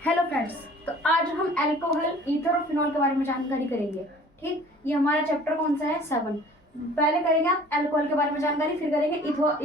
Hello friends, तो आज हम अल्कोहल, ईथर और फिनॉल के बारे में जानकारी करेंगे। ठीक, ये हमारा चैप्टर कौन सा है? 7। पहले करेंगे आप अल्कोहल के बारे में जानकारी, फिर करेंगे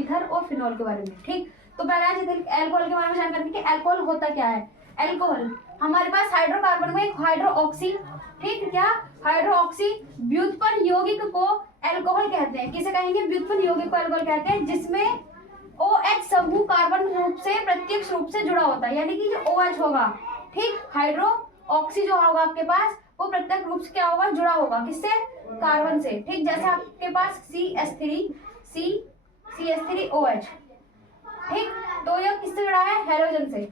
ईथर और फिनॉल के बारे में। ठीक, तो पहले आज अल्कोहल के बारे में जानकारी कि अल्कोहल होता क्या है। अल्कोहल हमारे पास हाइड्रोकार्बन में एक हाइड्रोक्सी, ठीक, क्या हाइड्रोक्सी व्युत्पन्न यौगिक को अल्कोहल कहते हैं। किसे कहेंगे? व्युत्पन्न यौगिक को अल्कोहल कहते हैं, जिसमें OH समूह कार्बन रूप से प्रत्यक्ष रूप से जुड़ा होता है, यानी कि जो OH होगा, ठीक, हाइड्रो ऑक्सी जो होगा आपके पास, वो प्रत्यक्ष रूप से क्या होगा? जुड़ा होगा। किससे? कार्बन से। ठीक, जैसे आपके पास CH3OH, ठीक, तो यह किससे जुड़ा है? हेलोजन से।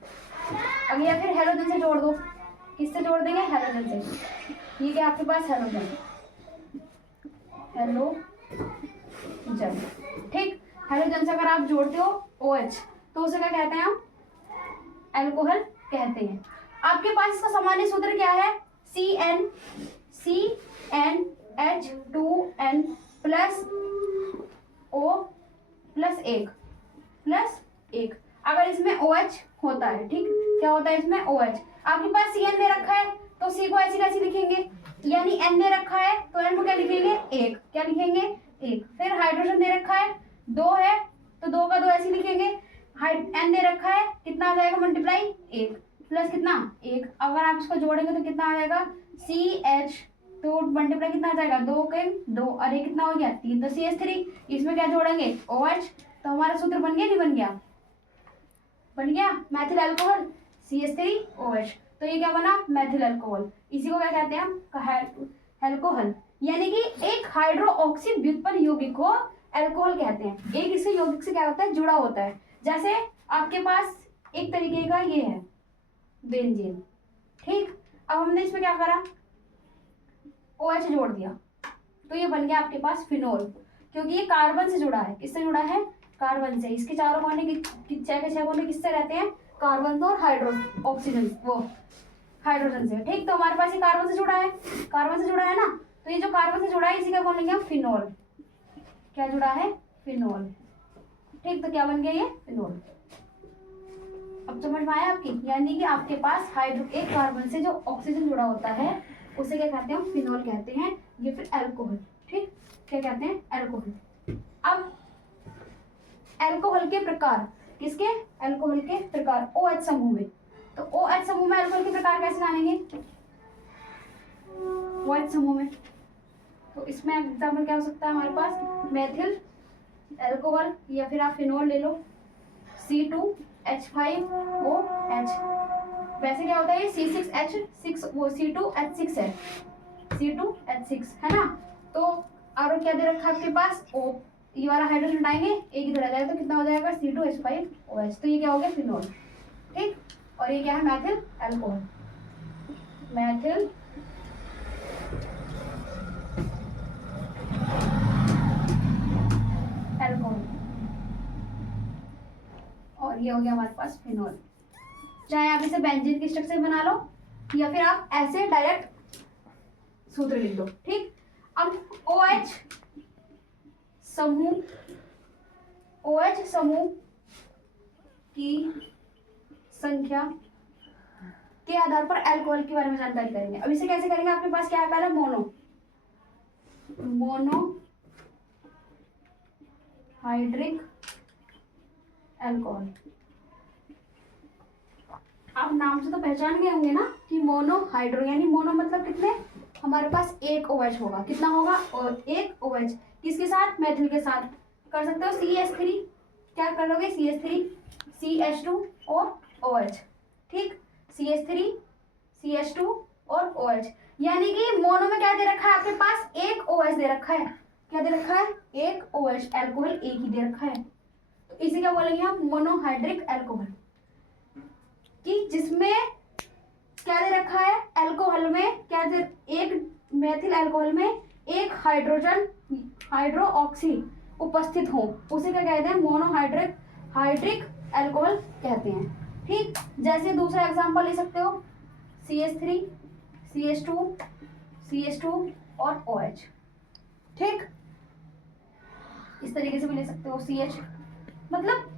अब या फिर हेलोजन से जोड़ दो। किससे जोड़ देंगे? हेलोजन से। ये क्या आपके पास? हेलोजन, हेलोजन, ठीक। हेलोजन से अगर आप जोड़ते हो OH, तो उसे क्या कहते हैं? हम अल्कोहल कहते हैं। आपके पास इसका सामान्य सूत्र क्या है? CnH2n प्लस O प्लस 1 अगर इसमें OH होता है, ठीक, क्या होता है इसमें? OH। आपके पास Cn दे रखा है, तो C को ऐसी कैसी लिखेंगे? यानी N दे रखा है, तो N को क्या लिखेंगे? 1। क्या लिखेंगे? 1। फिर हाइड्रोजन दे रखा है, 2 है, तो 2 का 2 ऐसे लिखेंगे। N दे रखा है, कितना आ जाएगा? मल्टीप्लाई 1 प्लस कितना? 1। अगर आप इसको जोड़ेंगे तो कितना आ जाएगा? CH, तो मल्टीप्लाई कितना आ जाएगा? 2 के 2, और ये कितना हो गया? 3, तो CH3। इसमें क्या जोड़ेंगे? OH। तो हमारा सूत्र बन गया, नहीं बन गया? बन गया। Maithil alcohol CH3OH। तो ये क्या बना? मैथिल अल्कोहल। इसी को क्या कहते हैं हम? अल्कोहल। यानी कि एक हाइड्रोक्सी व्युत्पन्न यौगिक को अल्कोहल कहते हैं। एक इसके यौगिक से क्या होता है? जुड़ा होता है। जैसे आपके पास एक तरीके का ये है बेंजीन, ठीक। अब हमने इसमें क्या करा? OH जोड़ दिया, तो ये बन गया आपके पास फिनोल, क्योंकि ये कार्बन से जुड़ा है। किससे जुड़ा है? कार्बन से। इसके चारों कोने छह कोने किससे रहते हैं? कार्बन तो और ऑक्सीजन, वो हाइड्रोजन से। ठीक, तो हमारे पास ये कार्बन से जुड़ा है, कार्बन से जुड़ा है ना, तो ये जो कार्बन से जुड़ा है इसी का बोलेंगे हम फिनोल। क्या जुड़ा है? फिनोल। ठीक, तो क्या बन गया? ये फिनोल। अब समझ में आया आपकी? यानी कि आपके पास एक कार्बन से जो ऑक्सीजन जुड़ा होता है उसे क्या कहते हैं? फिनोल कहते हैं। ये फिर अल्कोहल, ठीक, क्या कहते हैं? अल्कोहल। अब अल्कोहल के प्रकार, किसके? अल्कोहल के प्रकार OH समूह में। तो OH समूह में अल्कोहल के प्रकार कैसे जानेंगे? OH समूह में, तो इसमें एग्जाम्पल क्या हो सकता है हमारे पास? मेथिल अल्कोहल, या फिर आप फिनोल ले लो, C2H5OH। वैसे क्या होता है? C6H6, वो C2H6 है, C2H6 है ना। तो और क्या दे रखा है आपके पास? O। ये वाला हाइड्रोजन हटाएंगे, एक इधर आ जाएगा, तो कितना हो जाएगा? C2H5OH। तो ये क्या हो गया? फिनोल, ठीक। और ये क्या है? Maithil alcohol, Maithil alcohol. और ये हो गया हमारे पास फिनोल। चाहे आप इसे बेंजीन की स्ट्रक्चर बना लो, या फिर आप ऐसे डायरेक्ट सूत्र लिख दो, ठीक। अब OH समूह की संख्या के आधार पर अल्कोहल के बारे में जानकारी करेंगे। अब इसे कैसे करेंगे? आपके पास क्या है? पहले मोनोहाइड्रिक अल्कोहल। आप नाम से तो पहचान गए होंगे ना कि मोनोहाइड्रो, यानी मोनो मतलब कितने? हमारे पास एक OH होगा। कितना होगा? और एक OH किसके साथ? मेथिल के साथ। कर सकते हो CH3, क्या कर लोगे? CH3, CH2 और OH, ठीक, CH3, CH2 और OH। यानी कि मोनो में क्या दे रखा है आपके पास? एक OH दे रखा है। क्या दे रखा है? एक OH। अल्कोहल एक ही दे रखा है, तो इसे क्या बोलेंगे हम? Monohydric alcohol. कि जिसमें क्या दे रखा है? अल्कोहल में क्या दे? एक मेथिल अल्कोहल में एक हाइड्रोक्सी उपस्थित हो, उसे क्या कहते हैं? मोनोहाइड्रिक अल्कोहल कहते हैं, ठीक। जैसे दूसरा एग्जांपल ले सकते हो, CH3, CH2 और OH, ठीक। इस तरीके से भी ले सकते हो। CH मतलब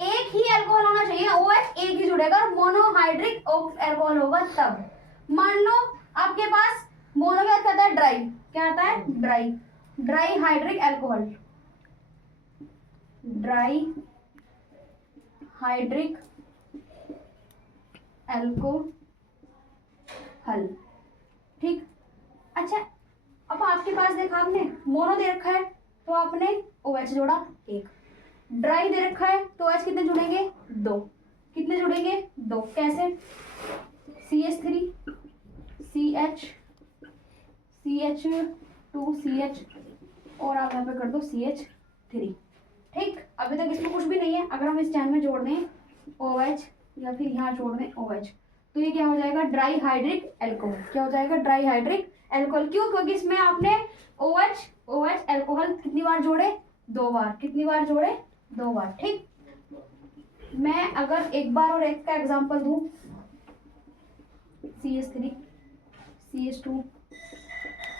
एक ही अल्कोहल होना चाहिए, OH एक ही जुड़ेगा, और मोनोहाइड्रिक अल्कोहल होगा तब। मान लो आपके पास मोनो क्या आता है, ड्राई, क्या आता है, dry, dry hydric alcohol, dry hydric alcohol, ठीक। अच्छा, अब आपके पास देखा आपने मोनो दे रखा है तो आपने OH जोड़ा एक, ड्राई दे रखा है तो OH कितने जुड़ेंगे, दो, कितने जुड़ेंगे, दो, कैसे, CH3 CH CH2 CH और आप यहाँ पे कर दो CH3, ठीक। अभी तक इसमें कुछ भी नहीं है, अगर हम इस चैन में जोड़ दें OH या फिर यहाँ जोड़ दें OH तो ये क्या हो जाएगा, ड्राई हाइड्रिक अल्कोहल, क्या हो जाएगा, ड्राई हाइड्रिक अल्कोहल। क्यों, क्योंकि इसमें आपने OH अल्कोहल कितनी बार जोड़े, दो बार, कितनी बार जोड़े, दो बार, ठीक। मैं अगर एक बार और एक का एग्जांपल दूं, CH3 CH2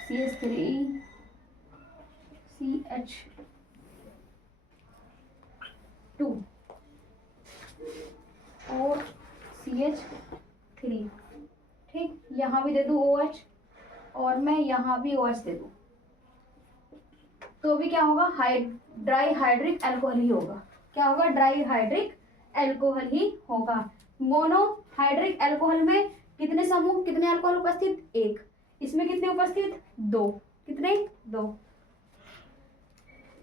CH3 CH2 और CH3, ठीक। यहाँ भी दे दूँ OH और मैं यहाँ भी OH दे दूँ तो भी क्या होगा, ड्राई हाइड्रिक अल्कोहल ही होगा, क्या होगा, ड्राई हाइड्रिक अल्कोहल ही होगा। मोनोहाइड्रिक अल्कोहल में कितने समूह, कितने अल्कोहल उपस्थित, एक, इसमें कितने उपस्थित, दो, कितने, दो।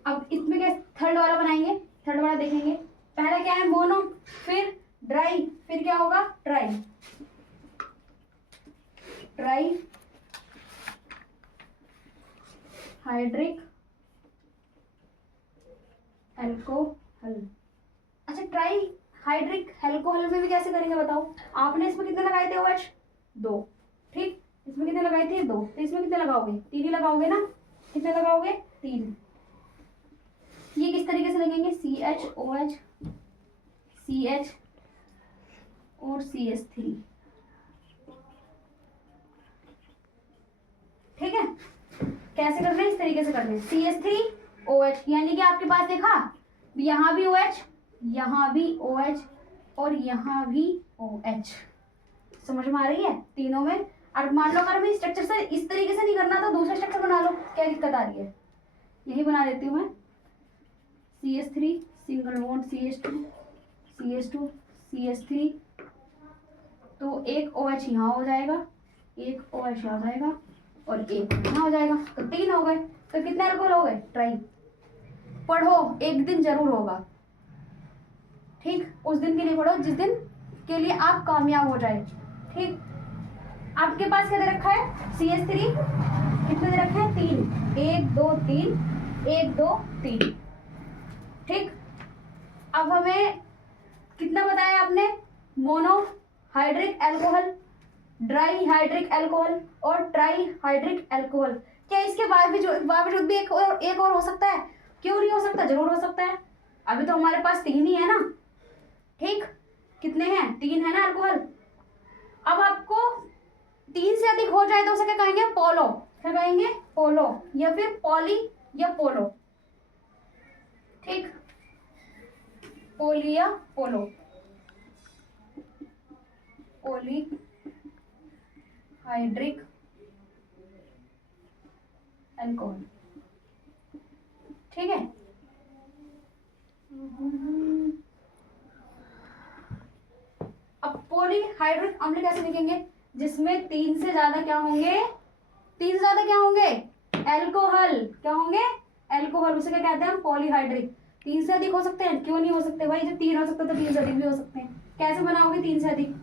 अब इसमें क्या थर्ड वाला बनाएंगे, थर्ड वाला देखेंगे, पहला क्या है, मोनो, फिर ड्राई, फिर क्या होगा, ट्राई, ट्राई हाइड्रिक अल्कोहल। अच्छा, ट्राई हाइड्रिक अल्कोहल में भी कैसे करेंगे बताओ, आपने इसमें कितने लगाए थे OH, दो, ठीक, इसमें कितने लगाए थे, दो, तो इसमें कितने लगाओगे, तीन ही लगाओगे ना, कितने लगाओगे, तीन। ये किस तरीके से लगेंगे, CH OH CH और CH3, ठीक है। कैसे करना है, इस तरीके से करना है, CH3 OH, यानी कि आपके पास देखा यहाँ भी OH, यहाँ भी OH और यहाँ भी OH, समझ में आ रही है तीनों में। और मान लो अगर हमें स्ट्रक्चर से इस तरीके से नहीं करना तो दूसरा स्ट्रक्चर बना लो, क्या दिक्कत आ रही है, यही बना देती हूँ मैं, CH3 single bond CH2 CH3, तो एक OH यहाँ हो जाएगा, एक OH यहाँ हो जाएगा और एक यहाँ हो जाएगा, तो तीन हो गए। तो कितने अल्कोहल हो गए, ट्राई। पढ़ो, एक दिन जरूर होगा, ठीक, उस दिन के लिए पढ़ो जिस दिन के लिए आप कामयाब हो जाए, ठीक। आपके पास क्या दे रखा है, CH3 कितने दे रखे हैं, तीन, एक दो तीन, एक दो तीन, ठीक। अब हमें कितना बताया आपने, monohydric alcohol, dry hydric alcohol और ट्राई हाइड्रिक अल्कोहल। क्या इसके बावजूद भी एक और हो सकता है, क्यों नहीं हो सकता, जरूर हो सकता है। अभी तो हमारे पास तीन ही है ना, ठीक, कितने हैं, तीन है ना अल्कोहल। अब आपको तीन से अधिक हो जाए तो उसे क्या कहेंगे, पोलो, क्या कहेंगे, पोलो, या फिर पॉली या पोलो, ठीक, पोली या पोलो, पोली हाइड्रिक अल्कोहल, ठीक है। अब पॉलीहाइड्रिक अम्ल कैसे लिखेंगे, जिसमें तीन से ज्यादा क्या होंगे, तीन से ज्यादा क्या होंगे, अल्कोहल, क्या होंगे, अल्कोहल, उसे क्या कहते हैं हम, पॉलीहाइड्रिक। तीन से अधिक हो सकते हैं, क्यों नहीं हो सकते भाई, जब तीन हो सकते तो तीन से अधिक भी हो सकते हैं। कैसे बनाओगे तीन से अधिक,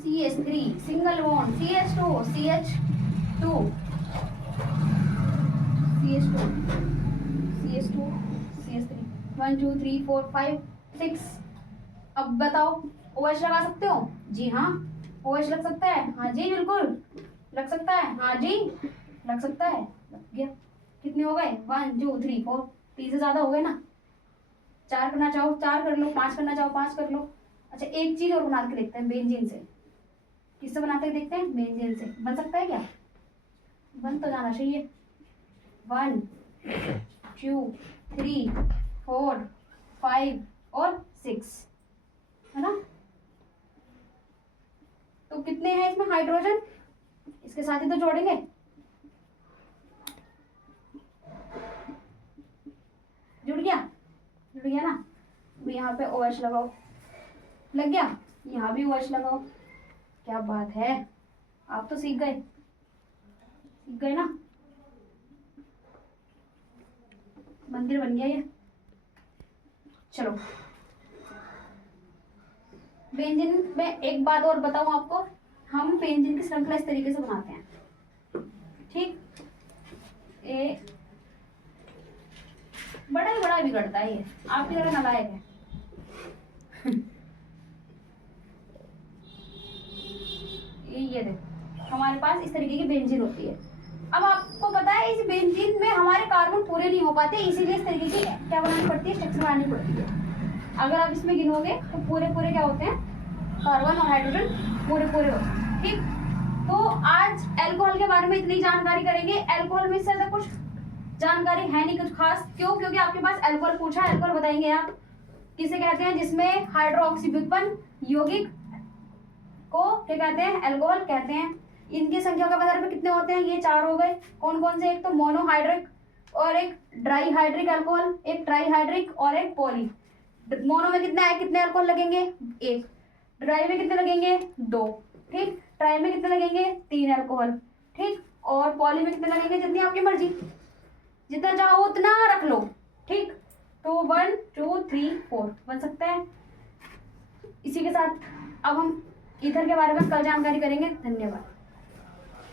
CH3 single bond CH2 CH2 CH3 1 2 3 4 5 6। अब बताओ OH लगा सकते हो, जी हाँ, OH लग सकता है, हाँ जी बिल्कुल लग सकता है, हाँ जी लग सकता है, लग गया। कितने हो गए, 1 2 3 4, तीन से ज्यादा हो गए ना, चार करना चाहो चार कर लो, पांच करना चाहो पांच कर लो। अच्छा, एक चीज और बना के देखते हैं बेंजीन से, किससे बनाते हैं देखते हैं, बेंजीन से बन सकता है क्या, बन तो जाना चाहिए। 1 2 3 4 5 और 6, है ना। तो कितने हैं इसमें हाइड्रोजन, इसके साथ ही तो जोड़ेंगे। जुड़ गया, जुड़ गया ना। अब यहाँ पे OH लगाओ, लग गया, यहाँ भी OH लगाओ। क्या बात है, आप तो सीख गए, सीख गए ना। मंदिर बन गया ये। चलो बेंजीन में एक बात और बताऊं आपको, हम बेंजीन की श्रृंखला इस तरीके से बनाते हैं, ठीक। ए बड़ा ही बड़ा बिगड़ता है ये, आपकी तरह नालायक है। ये देखो हमारे पास इस तरीके की बेंजीन होती है। अब आपको पता है इस बेंजीन में हमारे कार्बन पूरे नहीं हो पाते, इसीलिए इस तरीके की क्या बनानी पड़ती है, स्ट्रक्चर बनानी पड़ती है। अगर आप इसमें गिनोगे तो पूरे पूरे क्या होते हैं, कार्बन और हाइड्रोजन पूरे पूरे होते हैं, ठीक। तो आज अल्कोहल के बारे में इतनी जानकारी करेंगे। अल्कोहल में से ज्यादा कुछ जानकारी है नहीं कुछ खास, क्यों, क्योंकि आपके पास अल्कोहल पूछा है। अल्कोहल बताएंगे आप किसे कहते हैं, जिसमें हाइड्रोक्सी व्युत्पन्न यौगिक को क्या कहते हैं, अल्कोहल कहते हैं। इनकी संख्या के आधार पर कितने होते हैं, ये 4 हो गए। कौन कौन से, एक तो मोनोहाइड्रिक और एक ड्राईहाइड्रिक अल्कोहल, एक ट्राईहाइड्रिक और एक पॉली। मोनो में कितने आए, कितने अल्कोहल लगेंगे, 1। ड्राई में कितने लगेंगे, 2, ठीक। ट्राई में कितने लगेंगे, 3 अल्कोहल, ठीक। और पॉली में कितने लगेंगे, जितनी आपकी मर्जी, जितना चाहो उतना रख लो, ठीक। तो 1 2 3 4 बन सकता है। इसी के साथ अब हम ईथर के बारे में कल जानकारी करेंगे। धन्यवाद।